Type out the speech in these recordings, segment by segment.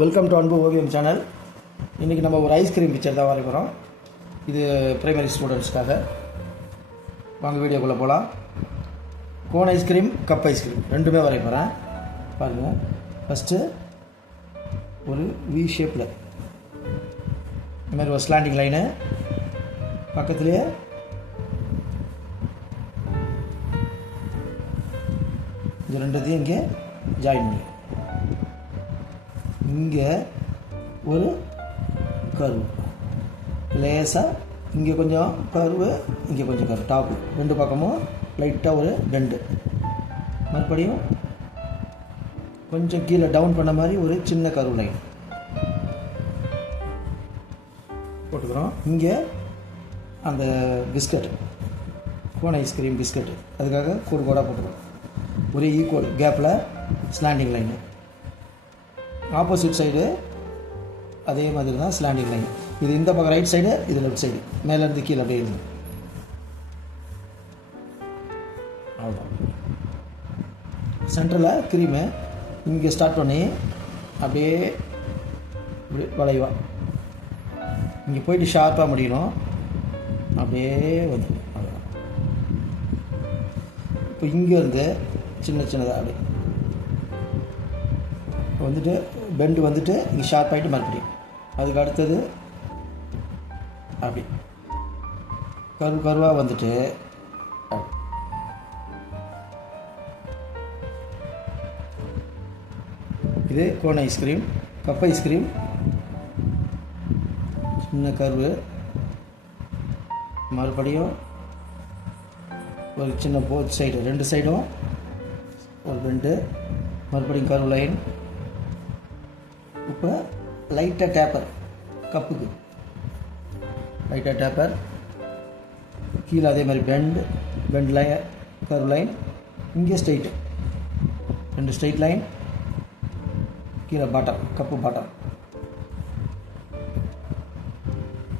Welcome to அன்பு ஓவியம் channel. இன்றைக்கி நம்ம ஒரு ஐஸ்கிரீம் பிக்சர் தான் வரைய போகிறோம். இது பிரைமரி ஸ்டூடெண்ட்ஸ்க்காக. வாங்க வீடியோக்குள்ளே போகலாம். கோன் ஐஸ்கிரீம், கப் ஐஸ்கிரீம் ரெண்டுமே வரைய போகிறேன். பாருங்கள், ஃபஸ்ட்டு ஒரு வி ஷேப்பில் இந்த மாதிரி ஒரு ஸ்லாண்டிங் லைனு, பக்கத்துலேயே இது ரெண்டுத்தையும் இங்கே ஜாயின் பண்ணி, இங்கே ஒரு கர்வு லேசாக, இங்கே கொஞ்சம் கர்வு, இங்கே கொஞ்சம் கர்வு, டாப்பு ரெண்டு பக்கமும் லைட்டாக ஒரு பெண்டு, மறுபடியும் கொஞ்சம் கீழே டவுன் பண்ண மாதிரி ஒரு சின்ன கர்வு லைன் போட்டுக்கிறோம். இங்கே அந்த பிஸ்கட், கோன் ஐஸ்கிரீம் பிஸ்கட்டு, அதுக்காக கோடு கோடாக போட்டுக்கிறோம். ஒரு ஈக்குவல் கேப்பில் ஸ்லாண்டிங் லைனு, ஆப்போசிட் சைடு அதே மாதிரி தான் ஸ்லாண்டிங் லைன். இது இந்த பக்கம் ரைட் சைடு, இது லெஃப்ட் சைடு, மேலேருந்து கீழே அப்படியே இருந்து. அவ்வளோதான். சென்டரில் க்ரீமு இங்கே ஸ்டார்ட் பண்ணி அப்படியே இப்படி வளைவா இங்கே போயிட்டு ஷார்ப்பாக முடியணும். அப்படியே வந்து இப்போ இங்கேருந்து சின்ன சின்னதாக அப்படி வந்துட்டு பெண்டு வந்துட்டு இங்கே ஷார்ப் ஆகிட்டு மறுபடியும் அதுக்கு அடுத்தது அப்படி கருவாக வந்துட்டு இது கோன் ஐஸ்கிரீம். கப் ஐஸ்கிரீம் சின்ன கர்வு, மறுபடியும் ஒரு சின்ன போத் சைடு, ரெண்டு சைடும் ஒரு பெண்டு, மறுபடியும் கர்வ் லைன். இப்போ லைட்டாக டேப்பர், கப்புக்கு லைட்டாக டேப்பர், கீழே அதே மாதிரி பெண்ட் லைன், கர்வ் லைன், இங்கே ஸ்ட்ரெயிட்டு, ரெண்டு ஸ்ட்ரெயிட் லைன், கீழே பாட்டம், கப்பு பாட்டம்.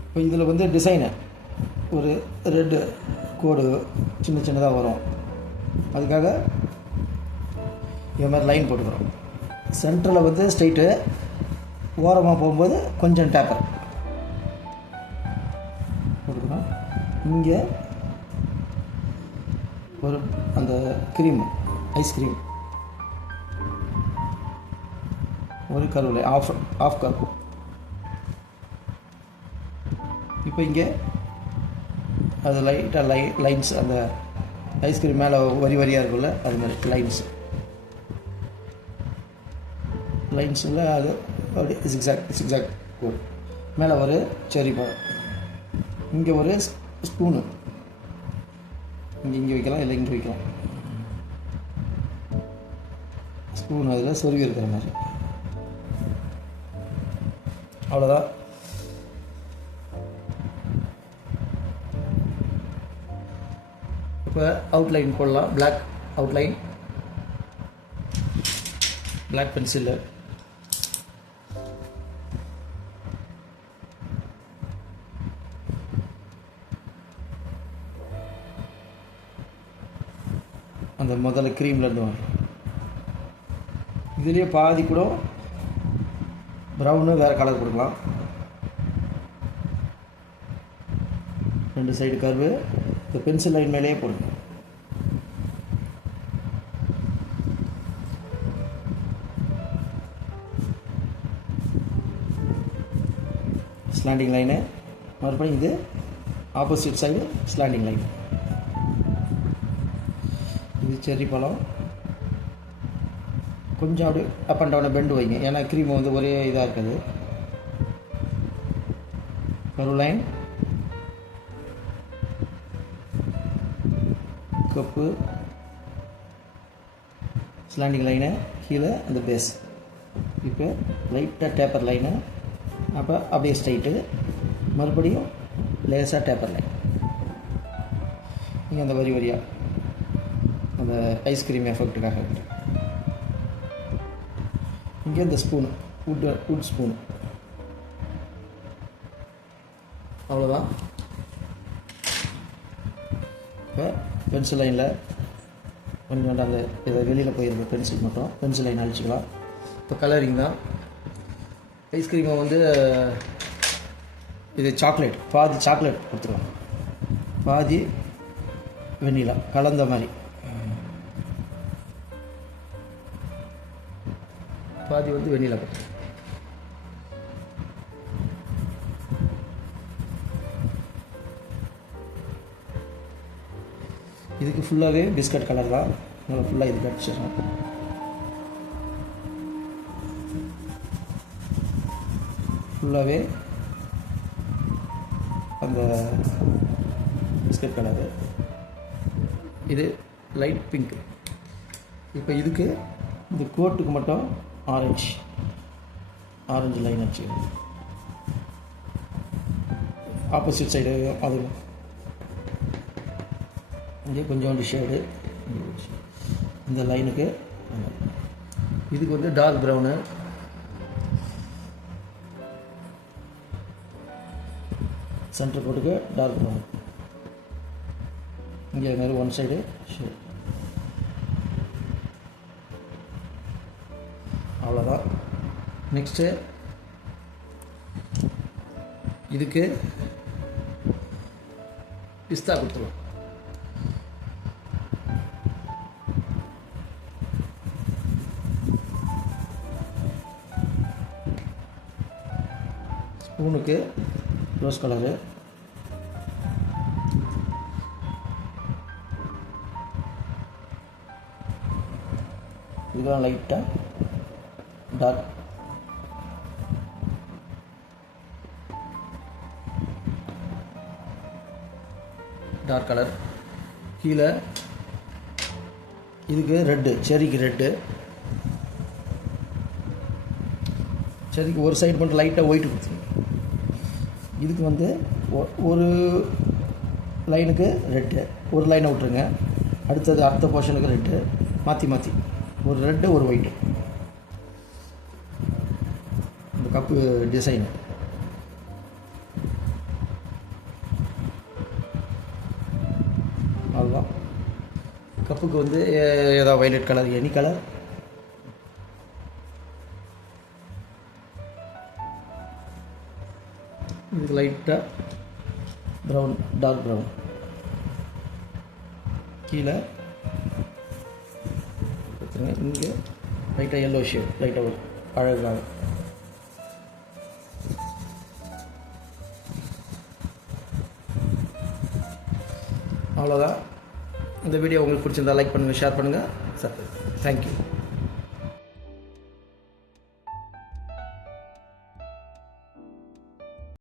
இப்போ இதில் வந்து டிசைனு ஒரு ரெட்டு கோடு சின்ன சின்னதாக வரும். அதுக்காக இது மாதிரி லைன் போட்டுக்கிறோம். சென்டரில் வந்து ஸ்ட்ரெயிட்டு, ஓரமாக போகும்போது கொஞ்சம் டேப்பர் போட்டுக்கிறோம். இங்கே ஒரு அந்த க்ரீம் ஐஸ்கிரீம் ஒரு கருவில் ஆஃப் கர்வ். இப்போ இங்கே அது லைட்டாக லைன்ஸ், அந்த ஐஸ்கிரீம் மேலே வரி வரியாக இருக்குல்ல, அது மாதிரி லைன்ஸில் அது அப்படி சிக்ஸாக் கோடு. மேலே ஒரு செரி பழம், இங்கே ஒரு ஸ்பூனு, இங்கே வைக்கலாம், இல்லை இங்கே வைக்கலாம். ஸ்பூன் அதில் சொருவி இருக்கிற மாதிரி. அவ்வளோதான். இப்போ அவுட்லைன் போடலாம். பிளாக் அவுட்லைன், பிளாக் பென்சிலு, அந்த முதல்ல க்ரீம்லேருந்து வரும். இதுலேயே பாதி கூட ப்ரௌனு வேறு கலர் கொடுக்கலாம். ரெண்டு சைடு கர்வு இந்த பென்சில் லைன் மேலேயே போடுங்க. ஸ்லாண்டிங் லைனு, மறுபடியும் இது ஆப்போசிட் சைடு ஸ்லாண்டிங் லைன். இது செர்ரி பழம். கொஞ்சம் அப்படி அப் அண்ட் டவுனை பெண்டு வைங்க, ஏன்னா க்ரீம் வந்து ஒரே இதாக இருக்குது. Curve line, cup, slanting line, கீழே அந்த பேஸ். இப்போ லைட்டாக டேப்பர் லைனு, அப்போ அப்படியே ஸ்ட்ரைட்டு, மறுபடியும் லேசாக டேப்பர் லைன். இங்கே அந்த வரி வரியாக அந்த ஐஸ்கிரீம் எஃபெக்ட்டுக்காக இருக்குது. இங்கே இந்த ஸ்பூனு, வுட் ஸ்பூனு. அவ்வளோதான். இப்போ பென்சில் லைனில் கொஞ்சம் அந்த இதை வெளியில் போயிருக்க பென்சில் மட்டும் பென்சில் லைன் அழிச்சிக்கலாம். இப்போ கலரிங் தான். ஐஸ்கிரீமை வந்து இது சாக்லேட், பாதி சாக்லேட் கொடுத்துருவோம், பாதி வெண்ணிலா கலந்த மாதிரி. பாதி வந்து வெண்ணிலா கொடுத்துருவோம். இதுக்கு ஃபுல்லாகவே பிஸ்கட் கலர் தான், நல்லா ஃபுல்லாக இதுக்கு அடிச்சிடணும். ஃபுல்லாகவே அந்த பிஸ்கட் கலரு. இது லைட் பிங்க். இப்போ இதுக்கு இந்த கோட்டுக்கு மட்டும் ஆரஞ்சு லைன் வச்சு ஆப்போசிட் சைடு அது இங்கே கொஞ்சோண்டு ஷேடு இந்த லைனுக்கு. இதுக்கு வந்து டார்க் ப்ரௌனு, சென்டர் கோட்டுக்கு டார்க் ப்ரௌன், இங்கே அது மாதிரி ஒன் சைடு ஷேடு. அவ்வளோதான். நெக்ஸ்ட்டு இதுக்கு பிஸ்தா கொடுத்துருவோம். ஸ்பூனுக்கு ரோஸ் கலரு, இதுதான் லைட்டாக டார்க் கலர். கீழே இதுக்கு ரெட்டு, செரிக்கு ரெட்டு, செரிக்கு ஒரு சைடு மட்டும் லைட்டாக ஒயிட் கொடுத்துருங்க. இதுக்கு வந்து ஒரு லைனுக்கு ரெட்டு, ஒரு லைனை விட்டுருங்க, அடுத்த போர்ஷனுக்கு ரெட்டு, மாற்றி ஒரு ரெட்டு ஒரு ஒயிட்டு. இந்த கப்பு டிசைனு அதுதான். கப்புக்கு வந்து ஏதாவது வைலட் கலர், எனி கலர். இதுக்கு லைட்டாக ப்ரௌன், டார்க் ப்ரௌன். கீழே இங்கே லைட்டாக எல்லோ ஷேட், லைட்டாக ஒரு அழகாக. அவ்வளோதான். இந்த வீடியோ உங்களுக்கு பிடிச்சிருந்தா லைக் பண்ணுங்கள், ஷேர் பண்ணுங்கள். சப்ஸ்கிரைப். தேங்க்யூ.